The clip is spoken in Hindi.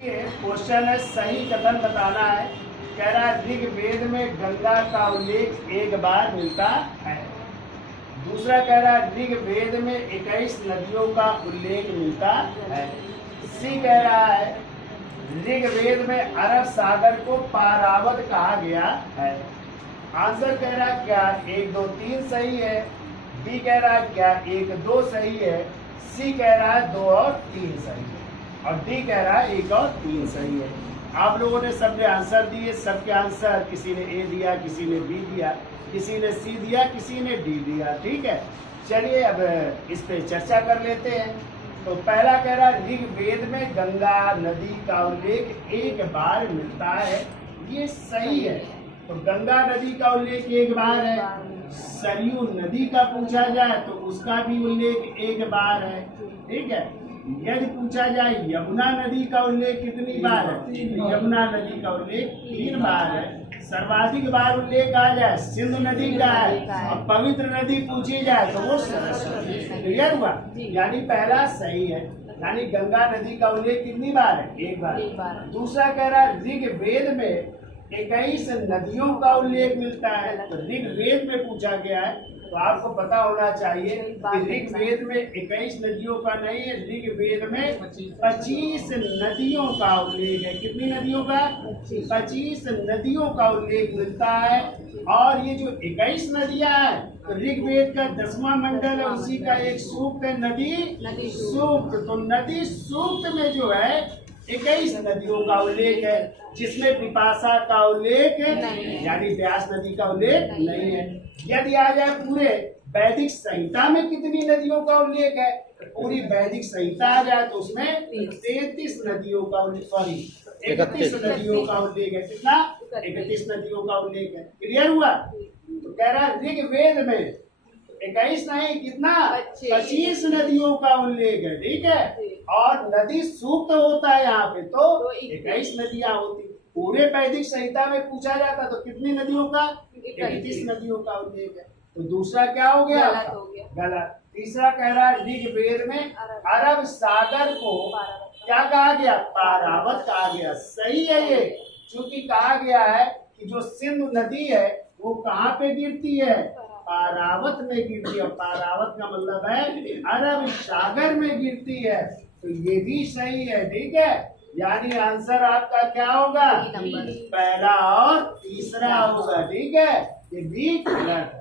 क्वेश्चन है, सही कथन बताना है। कह रहा है ऋग्वेद में गंगा का उल्लेख एक बार मिलता है। दूसरा कह रहा है ऋग्वेद में 21 नदियों का उल्लेख मिलता है। सी कह रहा है ऋग्वेद में अरब सागर को पारावत कहा गया है। आंसर कह रहा है क्या 1, 2, 3 सही है। डी कह रहा है क्या 1, 2 सही है। सी कह रहा है 2 और 3 सही है। और डी कह रहा है 1 और 3 सही है। आप लोगों ने सबने आंसर दिए। सबके आंसर, किसी ने ए दिया, किसी ने बी दिया, किसी ने सी दिया, किसी ने डी दिया। ठीक है, चलिए अब इस पे चर्चा कर लेते हैं। तो पहला कह रहा है ऋग्वेद में गंगा नदी का उल्लेख एक बार मिलता है। ये सही है। तो गंगा नदी का उल्लेख एक बार है। सरयू नदी का पूछा जाए तो उसका भी उल्लेख एक बार है। ठीक है, यदि पूछा जाए यमुना नदी का उल्लेख कितनी बार है, तो यमुना नदी का उल्लेख 3 बार है। सर्वाधिक बार उल्लेख आ जाए सिंधु नदी का है। और पवित्र नदी पूछी जाए तो वो सरस्वती। क्लियर हुआ? यानी पहला सही है। यानी गंगा नदी का उल्लेख कितनी बार है? एक बार। दूसरा कह रहा है ऋग्वेद में 21 नदियों का उल्लेख मिलता है। तो ऋग्वेद में पूछा गया है तो आपको पता होना चाहिए कि ऋग्वेद में 21 नदियों का नहीं है, ऋग्वेद में 25 नदियों का उल्लेख है। कितनी नदियों का? 25 नदियों का उल्लेख मिलता है। और ये जो 21 नदियां हैं तो ऋग्वेद का 10वां मंडल है, उसी का एक सूक्त है नदी सूक्त। तो नदी सूक्त में जो है 21 नदियों का उल्लेख है, जिसमें विपाशा का उल्लेख है, यानी व्यास नदी का उल्लेख नहीं है। यदि आ जाए पूरे वैदिक संहिता में कितनी नदियों का उल्लेख है, पूरी वैदिक संहिता आ जाए तो उसमें 33 नदियों का उल्लेख, 31 नदियों का उल्लेख है। कितना? 31 नदियों का उल्लेख है। क्लियर हुआ? तो कह रहा है ऋग्वेद में 21 नहीं, कितना? 25 नदियों का उल्लेख है। ठीक है, और नदी सूक्त होता है यहाँ पे तो 21 नदियां होती। पूरे वैदिक संहिता में पूछा जाता तो कितनी नदियों का? 31 नदियों का उल्लेख है। तो दूसरा क्या हो गया? गलत। तीसरा कह रहा है ऋग्वेद में अरब सागर को क्या कहा गया? पारावत कहा गया। सही है ये, क्योंकि कहा गया है कि जो सिंधु नदी है वो कहाँ पे गिरती है? पारावत में गिरती है। पारावत का मतलब है अरब सागर में गिरती है। तो ये भी सही है। ठीक है, यानी आंसर आपका क्या होगा? पहला और तीसरा होगा। ठीक है, ये भी गलत है।